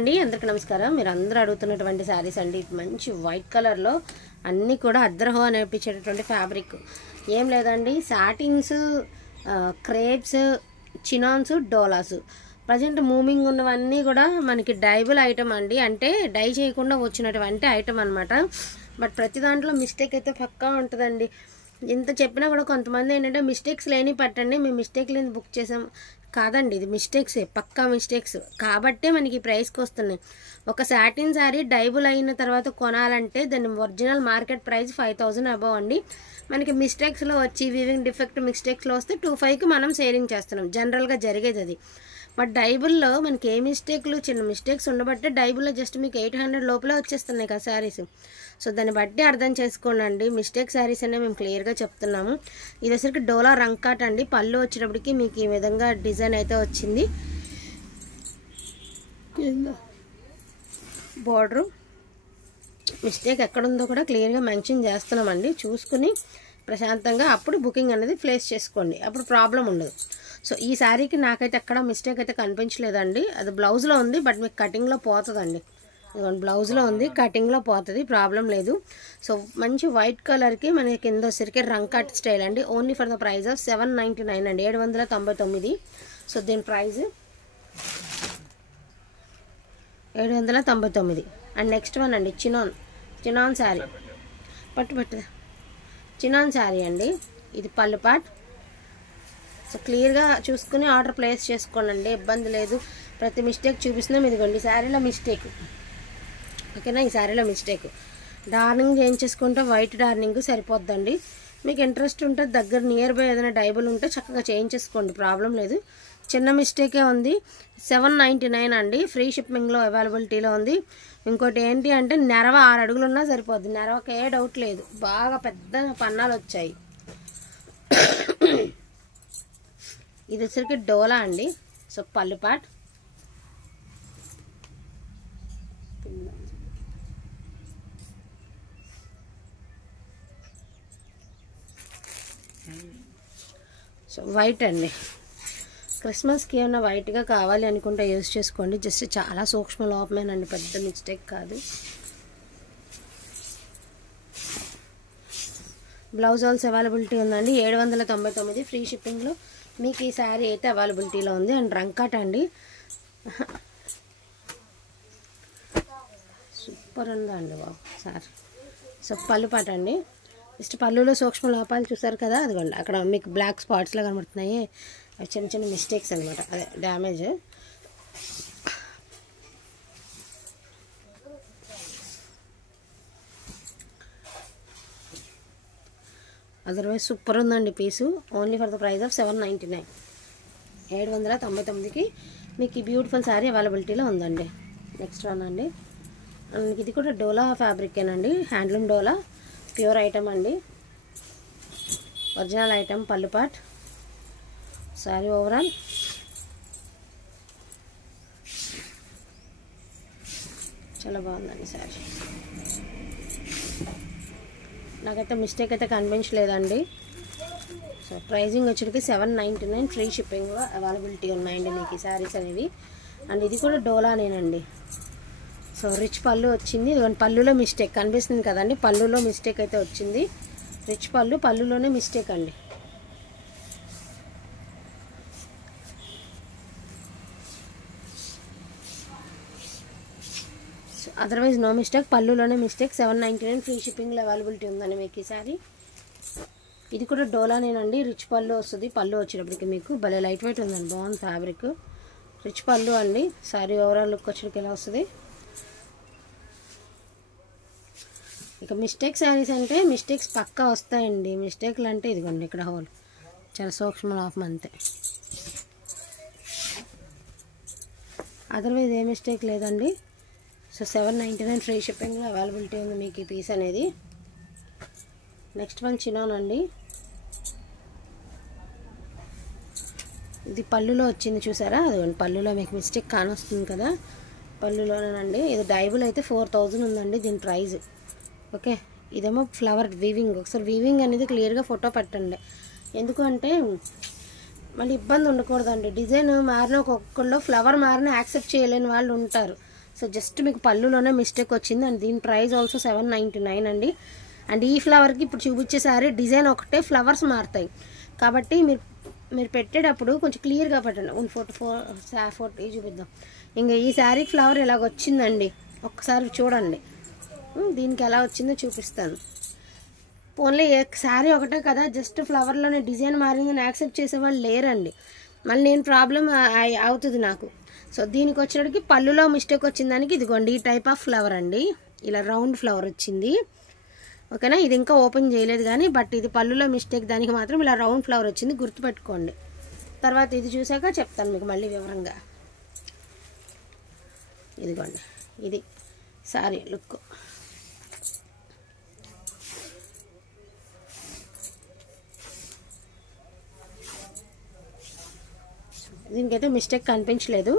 అండి అందరికీ నమస్కారం. మీరు అందరూ అడుగుతున్నటువంటి శారీస్ అండి. మంచి వైట్ కలర్లో అన్నీ కూడా అద్దరహో అనిపించేటటువంటి ఫ్యాబ్రిక్ ఏం లేదండి. Satins, crepes, చినాన్స్, Doulos present moving ఉన్నవన్నీ కూడా మనకి డైబుల్ ఐటమ్ అండి. అంటే డై చేయకుండా వచ్చినటువంటి ఐటమ్ అనమాట. బట్ ప్రతి దాంట్లో మిస్టేక్ అయితే పక్కా ఉంటుందండి. ఇంత చెప్పినా కూడా కొంతమంది ఏంటంటే మిస్టేక్స్ లేని పట్టండి, మేము మిస్టేక్ లేని బుక్ చేసాం. కాదండి, ఇది మిస్టేక్సే, పక్కా మిస్టేక్స్ కాబట్టే మనకి ప్రైస్కి వస్తున్నాయి. ఒక సాటిన్ శారీ డైబుల్ అయిన తర్వాత కొనాలంటే దాని ఒరిజినల్ మార్కెట్ ప్రైస్ 5000 అబవ్ అండి. మనకి మిస్టేక్స్లో వచ్చి వీవింగ్ డిఫెక్ట్ మిస్టేక్స్లో వస్తే 2500కి మనం సేలింగ్ చేస్తున్నాం. జనరల్గా జరిగేది అది. బట్ డైబుల్లో మనకి ఏ మిస్టేక్లు, చిన్న మిస్టేక్స్ ఉండబట్టే డైబుల్లో జస్ట్ మీకు 800 లోపలే వచ్చేస్తున్నాయి కదా శారీస్. సో దాన్ని బట్టి అర్థం చేసుకోండి. మిస్టేక్ శారీస్ అనే మేము క్లియర్గా చెప్తున్నాము. ఇది వచ్చరికి డోలా రంకాట్ అండి. పళ్ళు వచ్చేటప్పటికి మీకు ఈ విధంగా డిజైన్ అయితే వచ్చింది. బార్డరు మిస్టేక్ ఎక్కడుందో కూడా క్లియర్గా మెన్షన్ చేస్తున్నామండి. చూసుకుని ప్రశాంతంగా అప్పుడు బుకింగ్ అనేది ప్లేస్ చేసుకోండి, అప్పుడు ప్రాబ్లం ఉండదు. సో ఈ శారీకి నాకైతే ఎక్కడ మిస్టేక్ అయితే కనిపించలేదండి. అది బ్లౌజ్లో ఉంది, బట్ మీకు కటింగ్లో పోతుందండి. బ్లౌజ్లో ఉంది, కటింగ్లో పోతుంది, ప్రాబ్లం లేదు. సో మంచి వైట్ కలర్కి మనకి కింద వచ్చరికి రంకాట్ స్టైల్ అండి. Only for the price of 799 అండి, 799. సో దీని ప్రైస్ 799. అండ్ నెక్స్ట్ వన్ అండి, చినాన్ శారీ. పట్టు చినాన్ శారీ అండి. ఇది పళ్ళు పాట్. సో క్లియర్గా చూసుకుని ఆర్డర్ ప్లేస్ చేసుకోండి, ఇబ్బంది లేదు. ప్రతి మిస్టేక్ చూపిస్తున్నాం. ఇదిగోండి శారీలో మిస్టేక్, ఓకేనా. ఈ శారీలో మిస్టేక్ డార్నింగ్ చేయించేసుకుంటే వైట్ డార్నింగ్ సరిపోద్దండి. మీకు ఇంట్రెస్ట్ ఉంటే దగ్గర నియర్ బై ఏదైనా డైబుల్ ఉంటే చక్కగా చేయించేసుకోండి, ప్రాబ్లం లేదు. చిన్న మిస్టేకే ఉంది. 799 అండి, ఫ్రీ షిప్పింగ్లో అవైలబిలిటీలో ఉంది. ఇంకోటి ఏంటి అంటే నెరవ 6 అడుగులు ఉన్నా సరిపోద్ది. నెరవకి ఏ డౌట్ లేదు, బాగా పెద్ద పన్నాలు వచ్చాయి. ఇది వచ్చరికి డోలా అండి. సో పళ్ళు పాట్, సో వైట్ అండి. క్రిస్మస్కి ఏమైనా వైట్గా కావాలి అనుకుంటే యూజ్ చేసుకోండి. జస్ట్ చాలా సూక్ష్మ లోపమేనండి, పెద్ద మిస్టేక్ కాదు. బ్లౌజ్ ఆల్స్ అవైలబిలిటీ ఉందండి. 799 ఫ్రీ షిప్పింగ్లో మీకు ఈ శారీ అయితే అవైలబిలిటీలో ఉంది. అండ్ రంకాట్ అండి, సూపర్ ఉందండి బాబు సార్. సో పళ్ళు పాట అండి. జస్ట్ పళ్ళులో సూక్ష్మ లోపాలు చూసారు కదా, అదిగోండి అక్కడ మీకు బ్లాక్ స్పాట్స్లో కనబడుతున్నాయి. అవి చిన్న చిన్న మిస్టేక్స్ అనమాట, అదే డ్యామేజ్. అదర్వైజ్ సూపర్ ఉందండి piece. Only for the price of 799, 799కి మీకు ఈ బ్యూటిఫుల్ శారీ అవైలబిలిటీలో ఉందండి. నెక్స్ట్ వన్ అండి, ఇది కూడా డోలా ఫ్యాబ్రికేనండి, హ్యాండ్లూమ్ డోలా, ప్యూర్ ఐటమ్ అండి, ఒరిజినల్ ఐటమ్. పళ్ళు పాట్, శారీ ఓవరాల్ చాలా బాగుందండి శారీ. నాకైతే మిస్టేక్ అయితే కనిపించలేదండి. సో ప్రైజింగ్ వచ్చేటికి 799 ఫ్రీ షిప్పింగ్లో అవైలబిలిటీ ఉన్నాయండి మీకు ఈ శారీస్ అనేవి. అండ్ ఇది కూడా డోలానేనండి. సో రిచ్ పళ్ళు వచ్చింది. పళ్ళులో మిస్టేక్ కనిపిస్తుంది కదండి, పళ్ళులో మిస్టేక్ అయితే వచ్చింది. రిచ్ పళ్ళు, పళ్ళులోనే మిస్టేక్ అండి. అదర్వైజ్ నో మిస్టేక్, పళ్ళులోనే మిస్టేక్. 799 ఫ్రీ షిప్పింగ్లో అవైలబిలిటీ ఉందండి మీకు ఈ శారీ. ఇది కూడా డోలానేనండి, రిచ్ పళ్ళు వస్తుంది. పళ్ళు వచ్చేటప్పటికి మీకు భలే లైట్ వెయిట్ ఉందండి, బాగుంది ఫ్యాబ్రిక్. రిచ్ పళ్ళు అండి. శారీ ఓవరాల్ లుక్ వచ్చేటికి ఎలా వస్తుంది. ఇక మిస్టేక్ శారీస్ అంటే మిస్టేక్స్ పక్కా వస్తాయండి. మిస్టేక్లు అంటే ఇదిగోండి ఇక్కడ హోల్ చాలా సూక్ష్మ లోపం అంతే. అదర్వైజ్ ఏ మిస్టేక్ లేదండి. సో 799 ఫ్రీ షిప్పింగ్లో అవైలబిలిటీ ఉంది మీకు ఈ పీస్ అనేది. నెక్స్ట్ వన్ చినాన్ అండి. ఇది పళ్ళులో వచ్చింది చూసారా, అదిగోండి పళ్ళులో మీకు మిస్టేక్ కానొస్తుంది కదా, పళ్ళులోనేనండి. ఇది డైబుల్ అయితే 4000 ఉందండి దీని ప్రైజ్, ఓకే. ఇదేమో ఫ్లవర్ వీవింగ్. ఒకసారి వీవింగ్ అనేది క్లియర్గా ఫోటో పెట్టండి, ఎందుకు అంటే మళ్ళీ ఇబ్బంది ఉండకూడదండి. డిజైన్ మారిన ఒక్కొక్కళ్ళు ఫ్లవర్ మారిన యాక్సెప్ట్ చేయలేని వాళ్ళు ఉంటారు. సో జస్ట్ మీకు పళ్ళులోనే మిస్టేక్ వచ్చింది. అండ్ దీని ప్రైస్ ఆల్సో 799 అండి. అండ్ ఈ ఫ్లవర్కి ఇప్పుడు చూపించే సారీ డిజైన్ ఒకటే, ఫ్లవర్స్ మారుతాయి కాబట్టి మీరు పెట్టేటప్పుడు కొంచెం క్లియర్గా పెట్టండి. 144 చూపిద్దాం. ఇంకా ఈ శారీకి ఫ్లవర్ ఇలాగ వచ్చిందండి, ఒక్కసారి చూడండి. దీనికి ఎలా వచ్చిందో చూపిస్తాను. ఓన్లీ శారీ ఒకటే కదా, జస్ట్ ఫ్లవర్లోనే డిజైన్ మారిందని యాక్సెప్ట్ చేసేవాళ్ళు లేరండి. మళ్ళీ నేను ప్రాబ్లం అవుతుంది నాకు. సో దీనికి వచ్చేటికి పళ్ళులో మిస్టేక్ వచ్చిన దానికి ఇదిగోండి ఈ టైప్ ఆఫ్ ఫ్లవర్ అండి, ఇలా రౌండ్ ఫ్లవర్ వచ్చింది. ఓకేనా, ఇది ఇంకా ఓపెన్ చేయలేదు కానీ బట్ ఇది పళ్ళులో మిస్టేక్, దానికి మాత్రం ఇలా రౌండ్ ఫ్లవర్ వచ్చింది, గుర్తుపెట్టుకోండి. తర్వాత ఇది చూసాక చెప్తాను మీకు మళ్ళీ వివరంగా. ఇదిగోండి ఇది సారీ లుక్. దీనికైతే మిస్టేక్ కనిపించలేదు.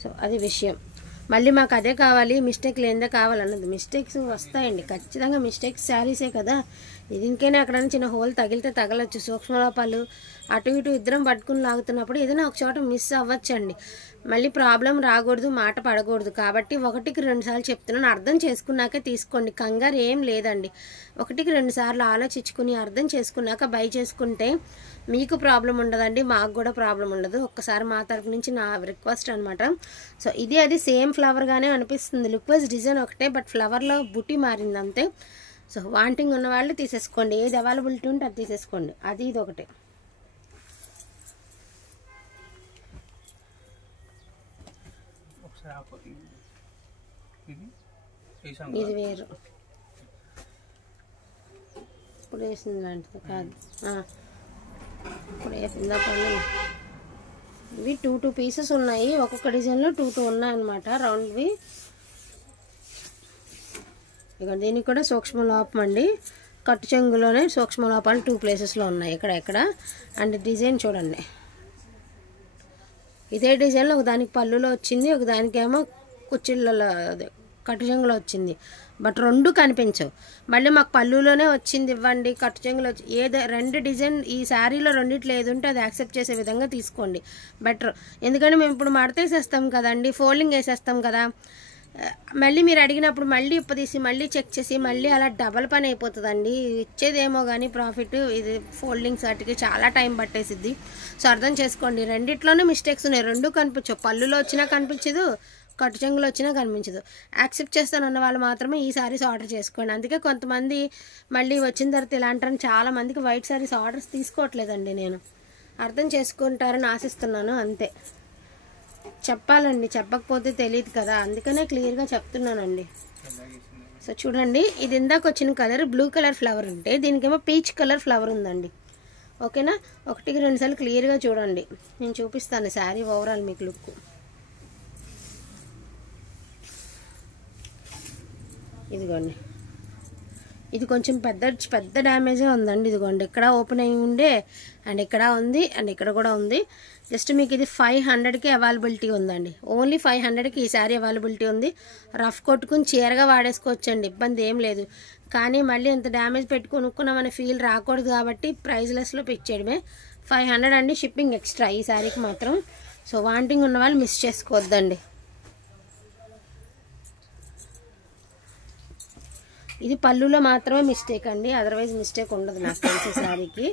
సో అది విషయం. మళ్ళీ మాకు అదే కావాలి, మిస్టేక్ లేనిదే కావాలన్నది. మిస్టేక్స్ వస్తాయండి ఖచ్చితంగా, మిస్టేక్స్ శారీసే కదా. దీనికైనా ఎక్కడైనా చిన్న హోల్ తగిలితే తగలచ్చు. సూక్ష్మలోపాలు అటు ఇటు ఇద్దరం పట్టుకుని లాగుతున్నప్పుడు ఏదైనా ఒక చోట మిస్ అవ్వచ్చండి. మళ్ళీ ప్రాబ్లం రాకూడదు, మాట పడకూడదు. కాబట్టి 1కి 2 సార్లు చెప్తున్నాను, అర్థం చేసుకున్నాకే తీసుకోండి. కంగారు ఏం లేదండి. 1కి 2 సార్లు ఆలోచించుకుని అర్థం చేసుకున్నాక బై చేసుకుంటే మీకు ప్రాబ్లం ఉండదండి, మాకు కూడా ప్రాబ్లం ఉండదు. ఒక్కసారి మా తరపు నుంచి నా రిక్వెస్ట్ అనమాట. సో ఇది అది సేమ్ ఫ్లవర్గానే అనిపిస్తుంది, లుక్ వైజ్ డిజైన్ ఒకటే, బట్ ఫ్లవర్లో బుట్టి మారింది అంతే. సో వాంటింగ్ ఉన్న వాళ్ళు తీసేసుకోండి, ఏది అవైలబిలిటీ ఉంటే అది తీసేసుకోండి. అది ఇది ఒకటే. ఇది వేరు, ఇప్పుడు వేసింది లాంటిది కాదు, ఇప్పుడు వేసిందా పళ్ళు. ఇవి 2 పీసెస్ ఉన్నాయి, ఒక్కొక్క డిజైన్లో 2 ఉన్నాయన్నమాట రౌండ్వి. ఇక దీనికి కూడా సూక్ష్మలోపం అండి, కట్టు చెంగులోనే సూక్ష్మలోపాలు 2 ప్లేసెస్లో ఉన్నాయి ఇక్కడ. అండ్ డిజైన్ చూడండి, ఇదే డిజైన్లో ఒక దానికి పళ్ళులో వచ్చింది, ఒక దానికేమో కుచ్చిళ్ళలో అదే కట్టు చెంగులో వచ్చింది. బట్ 2 కనిపించవు. మళ్ళీ మాకు పళ్ళులోనే వచ్చింది ఇవ్వండి, కట్టు చెంగులో వచ్చి ఏదో 2 డిజైన్ ఈ శారీలో రెండిట్లో ఏది ఉంటే అది యాక్సెప్ట్ చేసే విధంగా తీసుకోండి, బెటర్. ఎందుకంటే మేము ఇప్పుడు మడతేసేస్తాం కదండి, ఫోల్డింగ్ వేసేస్తాం కదా. మళ్ళీ మీరు అడిగినప్పుడు మళ్ళీ ఇప్పదీసి మళ్ళీ చెక్ చేసి మళ్ళీ అలా డబల్ పని అయిపోతుందండి. ఇచ్చేదేమో కానీ ప్రాఫిట్, ఇది ఫోల్డింగ్స్ వాటికి చాలా టైం పట్టేసిద్ది. సో అర్థం చేసుకోండి, రెండిట్లోనే మిస్టేక్స్ ఉన్నాయి, 2 కనిపించవు. పళ్ళులో వచ్చినా కనిపించదు, కట్టు చెంగులో వచ్చినా కనిపించదు. యాక్సెప్ట్ చేస్తానన్న వాళ్ళు మాత్రమే ఈ శారీస్ ఆర్డర్ చేసుకోండి. అందుకే కొంతమంది మళ్ళీ వచ్చిన తర్వాత ఇలా అంటారని చాలామందికి వైట్ శారీస్ ఆర్డర్స్ తీసుకోవట్లేదండి. నేను అర్థం చేసుకుంటారని ఆశిస్తున్నాను, అంతే. చెప్పాలండి, చెప్పకపోతే తెలియదు కదా, అందుకనే క్లియర్గా చెప్తున్నానండి. సో చూడండి, ఇది ఇందాక వచ్చిన కలర్ బ్లూ కలర్ ఫ్లవర్ ఉంటే దీనికేమో పీచ్ కలర్ ఫ్లవర్ ఉందండి. ఓకేనా, 1కి 2 సార్లు క్లియర్గా చూడండి. నేను చూపిస్తాను శారీ ఓవరాల్ మీకు లుక్. ఇదిగోండి, ఇది కొంచెం పెద్ద డ్యామేజే ఉందండి. ఇదిగోండి ఇక్కడ ఓపెన్ అయ్యి ఉండే, అండ్ ఇక్కడ ఉంది, అండ్ ఇక్కడ కూడా ఉంది. జస్ట్ మీకు ఇది 500కి అవైలబిలిటీ ఉందండి, ఓన్లీ 500కి ఈ శారీ అవైలబిలిటీ ఉంది. రఫ్ కొట్టుకుని చీరగా వాడేసుకోవచ్చండి, ఇబ్బంది ఏం లేదు. కానీ మళ్ళీ ఎంత డ్యామేజ్ పెట్టి కొనుక్కున్నామనే ఫీల్ రాకూడదు కాబట్టి ప్రైజ్లెస్లో పిచ్చేయడమే. 500 అండి, షిప్పింగ్ ఎక్స్ట్రా ఈ శారీకి మాత్రం. సో వాంటింగ్ ఉన్న వాళ్ళు మిస్ చేసుకోవద్దండి. ఇది పళ్ళులో మాత్రమే మిస్టేక్ అండి, అదర్వైజ్ మిస్టేక్ ఉండదు నాకు తెలిసి. శారీకి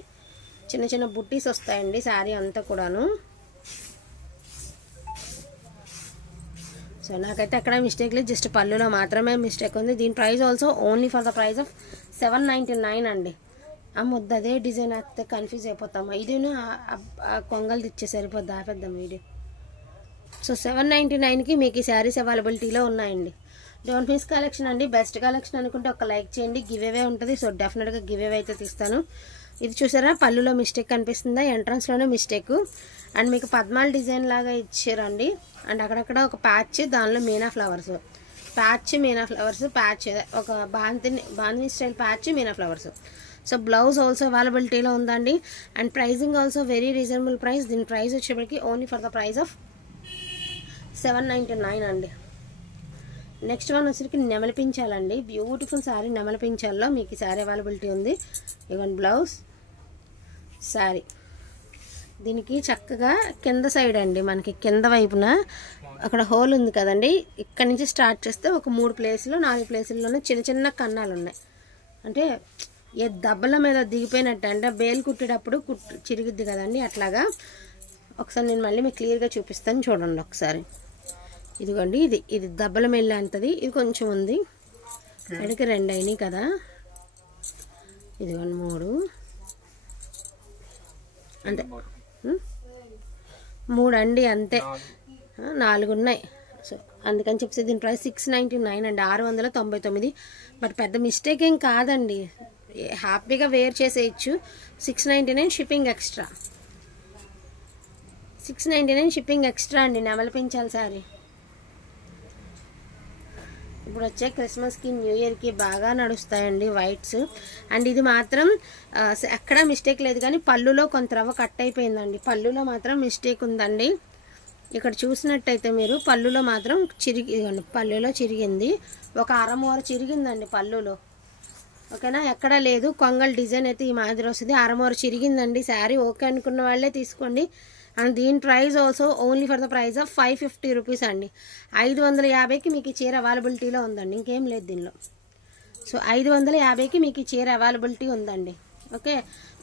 చిన్న చిన్న బుట్టీస్ వస్తాయండి శారీ అంతా కూడాను. సో నాకైతే ఎక్కడ మిస్టేక్ లేదు, జస్ట్ పళ్ళులో మాత్రమే మిస్టేక్ ఉంది. దీని price also only for the price of 799 అండి. ముద్ద అదే డిజైన్ అయితే కన్ఫ్యూజ్ అయిపోతాము. ఇదేను కొంగలు తెచ్చే సరిపోద్ది, ఆపేద్దాం వీడియో. సో 799కి మీకు ఈ శారీస్ అవైలబిలిటీలో ఉన్నాయండి. డోంట్ మిస్ కలెక్షన్ అండి, బెస్ట్ కలెక్షన్ అనుకుంటే ఒక లైక్ చేయండి. గివ్ అవే ఉంటుంది, సో డెఫినెట్గా గివ్ అవే అయితే తీస్తాను. ఇది చూసారా, పళ్ళులో మిస్టేక్ కనిపిస్తుందా, ఎంట్రన్స్లోనే మిస్టేక్. అండ్ మీకు పద్మాల డిజైన్ లాగా ఇచ్చారండి. అండ్ అక్కడక్కడ ఒక ప్యాచ్, దానిలో మీనా ఫ్లవర్స్, ప్యాచ్ ఒక బాంతిని style patch, meena flowers. So blouse also అవైలబిలిటీలో ఉందండి. And pricing also very reasonable price. దీని ప్రైస్ వచ్చేప్పటికి only for the price of 799 అండి. నెక్స్ట్ వన్ వచ్చరికి నెమలిపించాలండి, బ్యూటిఫుల్ శారీ నెమలిపించాల్లో మీకు ఈ శారీ అవైలబిలిటీ ఉంది. ఇవన్ బ్లౌజ్, శారీ. దీనికి చక్కగా కింద సైడ్ అండి, మనకి కింద వైపున అక్కడ హోల్ ఉంది కదండి, ఇక్కడ నుంచి స్టార్ట్ చేస్తే ఒక 3 ప్లేసులు 4 ప్లేసుల్లోనే చిన్న చిన్న కన్నాలు ఉన్నాయి. అంటే ఏ దెబ్బల మీద దిగిపోయినట్టు, అంటే బేలు కుట్టేటప్పుడు చిరిగిద్ది కదండి, అట్లాగా. ఒకసారి నేను మళ్ళీ మీకు క్లియర్గా చూపిస్తాను, చూడండి ఒకసారి. ఇదిగోండి, ఇది దెబ్బల మెల్ల అంతది, ఇది కొంచెం ఉంది. అడిగి 2 అయినాయి కదా, ఇదిగోండి 3 అంతే, 3 అండి అంతే, 4 ఉన్నాయి. సో అందుకని చెప్పేసి దీని ప్రైస్ 699 అండి, 699. బట్ పెద్ద మిస్టేక్ ఏం కాదండి, హ్యాపీగా వేర్ చేసేయచ్చు. 699 షిప్పింగ్ ఎక్స్ట్రా, 699 షిప్పింగ్ ఎక్స్ట్రా అండి. నెమలిపించాలి సారీ. ఇప్పుడు వచ్చే క్రిస్మస్కి న్యూ ఇయర్కి బాగా నడుస్తాయండి వైట్స్. అండ్ ఇది మాత్రం ఎక్కడ మిస్టేక్ లేదు, కానీ పళ్ళులో కొంత రవ్వ కట్ అయిపోయిందండి. పళ్ళులో మాత్రం మిస్టేక్ ఉందండి. ఇక్కడ చూసినట్టయితే మీరు పళ్ళులో మాత్రం పళ్ళులో చిరిగింది, ఒక అరమూర చిరిగిందండి పళ్ళులో. ఓకేనా, ఎక్కడా లేదు. కొంగల్ డిజైన్ అయితే ఈ మాదిరి వస్తుంది, అరమూర చిరిగిందండి. శారీ ఓకే అనుకున్న వాళ్ళే తీసుకోండి. అండ్ దీని price also only for the price of 550 rupees అండి. 550కి మీకు ఈ చీర అవైలబిలిటీలో ఉందండి, ఇంకేం లేదు దీనిలో. సో 550కి మీకు ఈ చీర అవైలబిలిటీ ఉందండి. ఓకే,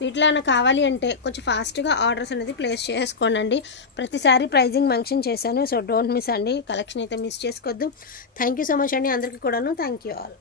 వీటిలో కావాలి అంటే కొంచెం ఫాస్ట్గా ఆర్డర్స్ అనేది ప్లేస్ చేసుకోండి. ప్రతిసారి ప్రైజింగ్ మెన్షన్ చేశాను, సో డోంట్ మిస్ అండి. కలెక్షన్ అయితే మిస్ చేసుకోవద్దు. థ్యాంక్ యూ సో మచ్ అండి అందరికీ కూడాను. Thank you all.